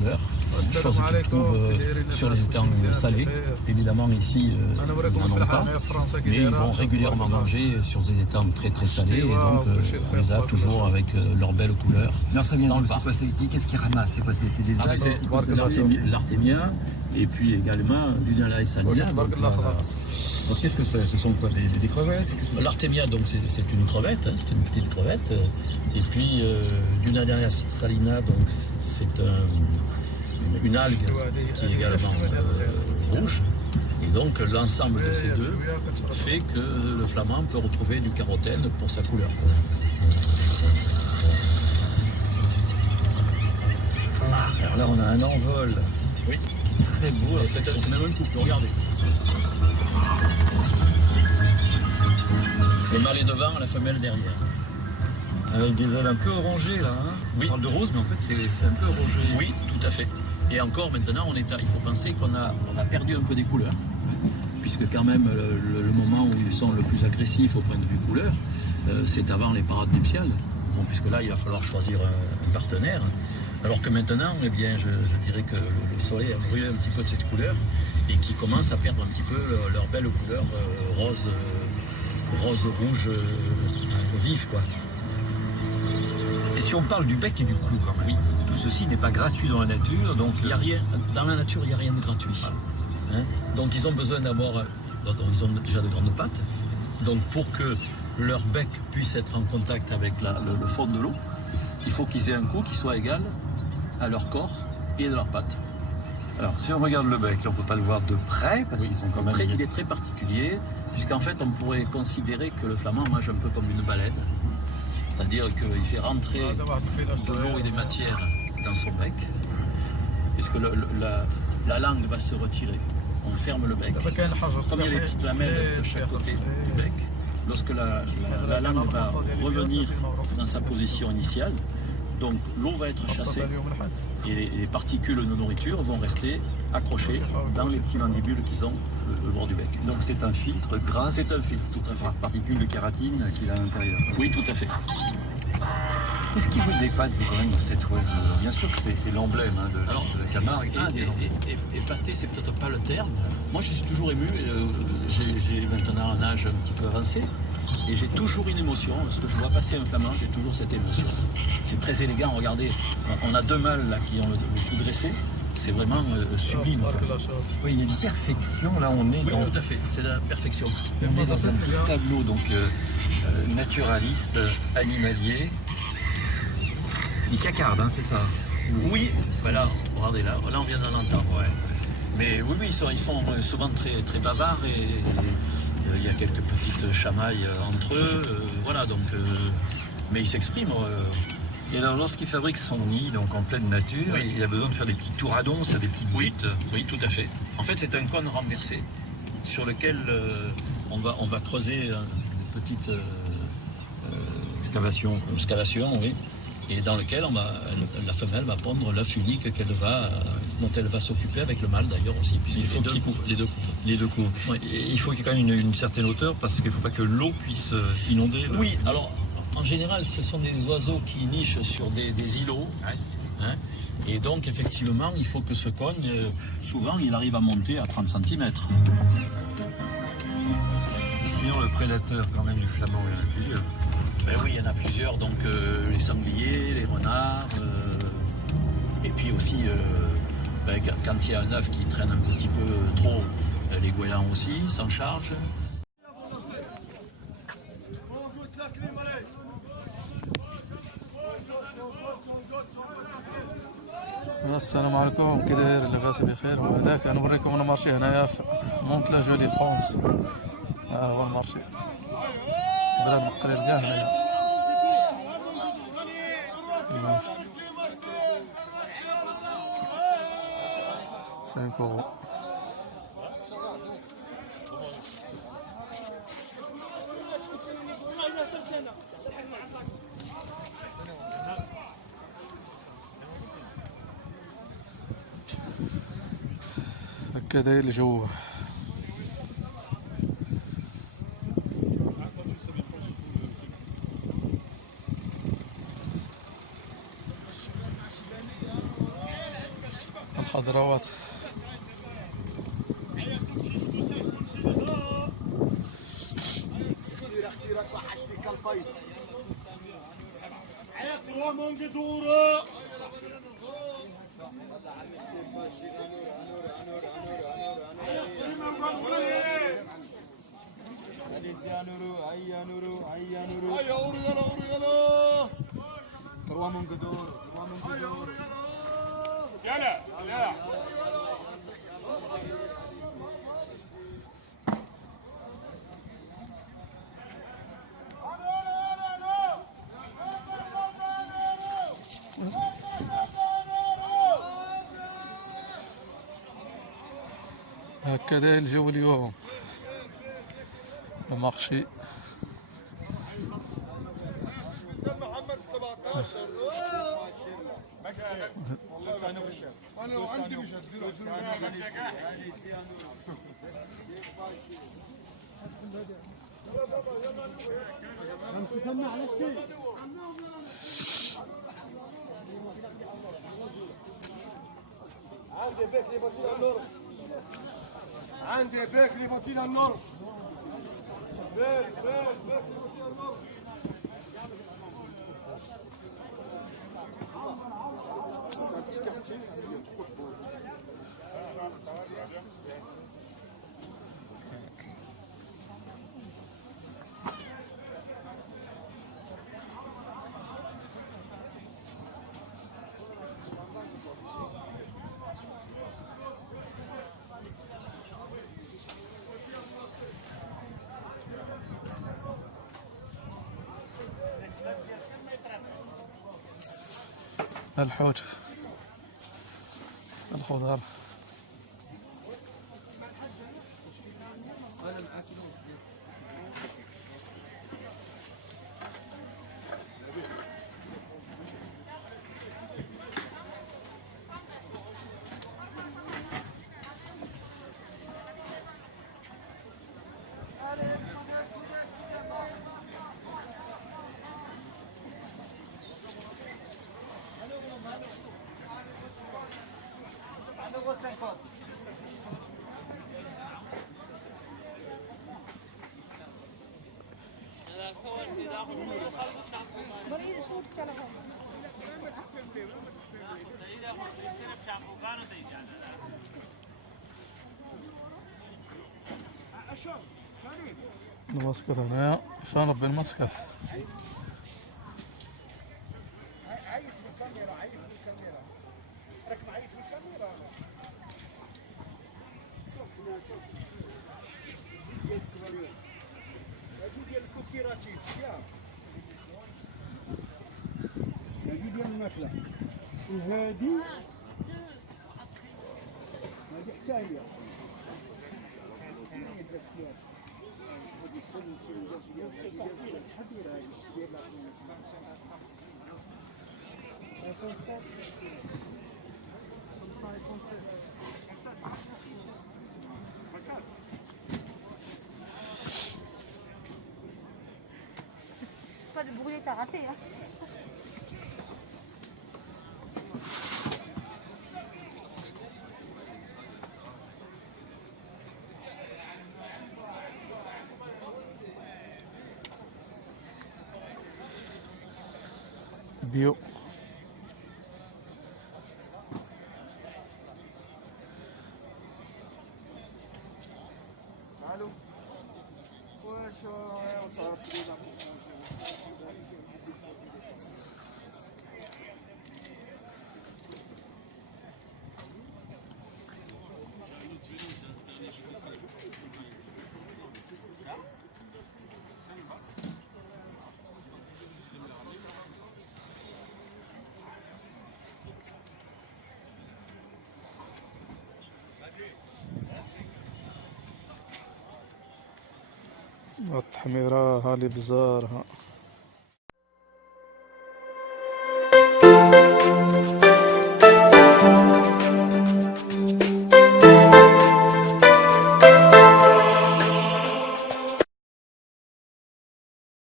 couleurs, chose qu'ils trouvent sur les étangs salés. Évidemment ici, ils n'en ont pas, mais ils vont régulièrement manger sur des étangs très très salés, et donc on les a toujours avec leurs belles couleurs. Alors ça vient dans le parc. Qu'est-ce qu'ils ramassent? C'est des algues? C'est l'artémia, et puis également l'Unala essanina. Alors qu'est-ce que c'est? Ce sont quoi, des crevettes? L'artémia, donc c'est une crevette, hein, c'est une petite crevette. Et puis l'Unala salina, donc c'est une algue qui est également rouge. Et donc l'ensemble de ces deux fait que le flamand peut retrouver du carotène pour sa couleur. Alors là on a un envol. Oui. Très beau. C'est même un couple, regardez. Le mâle est devant, la femelle derrière. Avec des ailes un peu orangées là, hein? Oui. On parle de rose, mais en fait c'est un peu orangé. Oui, tout à fait. Et encore maintenant, il faut penser qu'on a perdu un peu des couleurs, puisque quand même le moment où ils sont le plus agressifs au point de vue couleur, c'est avant les parades nuptiales. Bon, puisque là, il va falloir choisir un partenaire. Alors que maintenant, eh bien, je dirais que le soleil a brûlé un petit peu de cette couleur et qui commence à perdre un petit peu leur belle couleur rose, rouge, vif, quoi. Et si on parle du bec et du cou quand même, oui. Tout ceci n'est pas gratuit dans la nature, donc Il y a rien, dans la nature, il n'y a rien de gratuit. Hein, donc ils ont besoin d'avoir, ils ont déjà de grandes pattes, donc pour que leur bec puisse être en contact avec le fond de l'eau, il faut qu'ils aient un cou qui soit égal à leur corps et de leurs pattes. Alors si on regarde le bec, là on ne peut pas le voir de près, parce qu'ils sont quand même... Il est très particulier, puisqu'en fait on pourrait considérer que le flamand mange un peu comme une baleine. C'est-à-dire qu'il fait rentrer de l'eau et des matières dans son bec, puisque la langue va se retirer. On ferme le bec. Comme il y a des petites lamelles de chaque côté du bec, lorsque la langue va revenir dans sa position initiale, donc l'eau va être chassée et les particules de nourriture vont rester accrochées dans les petits mandibules qui ont le bord du bec. Donc c'est un filtre grâce C'est un filtre, tout à fait. aux particules de kératine qu'il a à l'intérieur. Oui, tout à fait. Qu'est-ce qui vous épate quand même dans cet oiseau? Bien sûr que c'est l'emblème de la Camargue. Épaté, c'est peut-être pas le terme. Moi, je suis toujours ému. J'ai maintenant un âge un petit peu avancé. Et j'ai toujours une émotion. Lorsque je vois passer un flamand, j'ai toujours cette émotion. C'est très élégant. Regardez, on a deux mâles là, qui ont le cou dressé. C'est vraiment sublime. Oui, il y a une perfection. Là, on est dans... tout à fait. C'est la perfection. On est dans un petit tableau donc naturaliste, animalier. Il cacarde, hein, c'est ça? Oui, voilà, regardez là, on vient d'en entendre. Ouais. Mais oui, ils sont souvent très, très bavards et il y a quelques petites chamailles entre eux, voilà, donc, mais ils s'expriment. Et alors, lorsqu'il fabrique son nid, donc en pleine nature, oui. il a besoin de faire des petits touradons, c'est des petites buttes. Oui, tout à fait. En fait, c'est un cône renversé sur lequel on va creuser une petite Excavation, oui. Et dans lequel la femelle va pondre l'œuf unique dont elle va s'occuper avec le mâle d'ailleurs aussi, puisque les deux couvrent. Oui. Il faut qu'il y ait quand même une certaine hauteur parce qu'il ne faut pas que l'eau puisse inonder. Oui, alors en général ce sont des oiseaux qui nichent sur des îlots. Hein, et donc effectivement il faut que ce cône, souvent il arrive à monter à 30 cm. Sinon le prédateur quand même du flamand, il y en a plusieurs. Ben oui, il y en a plusieurs, donc les sangliers, les renards, et puis aussi, quand il y a un œuf qui traîne un petit peu trop, les goélands aussi s'en chargent. السلام عليكم، كي داير؟ لاباس بخير. وهذاك نوريكم المارشي هنايا في مونت لا جولي فرونس. ها هو المارشي، بلاد القريب كاع هنايا. €5. هكا داير الجو. خضروات. هكذا الجو اليوم المارشي. عندي بيك اللي بطيل النور، عندي بيك اللي بطيل النور، بيك اللي بطيل النور. الحوت، الخضار. المسقط هنايا فين ربي المسقط. وهذه حتى هي pas de brûler, t'as raté hein. بيو. التحميرة هالي بزارها.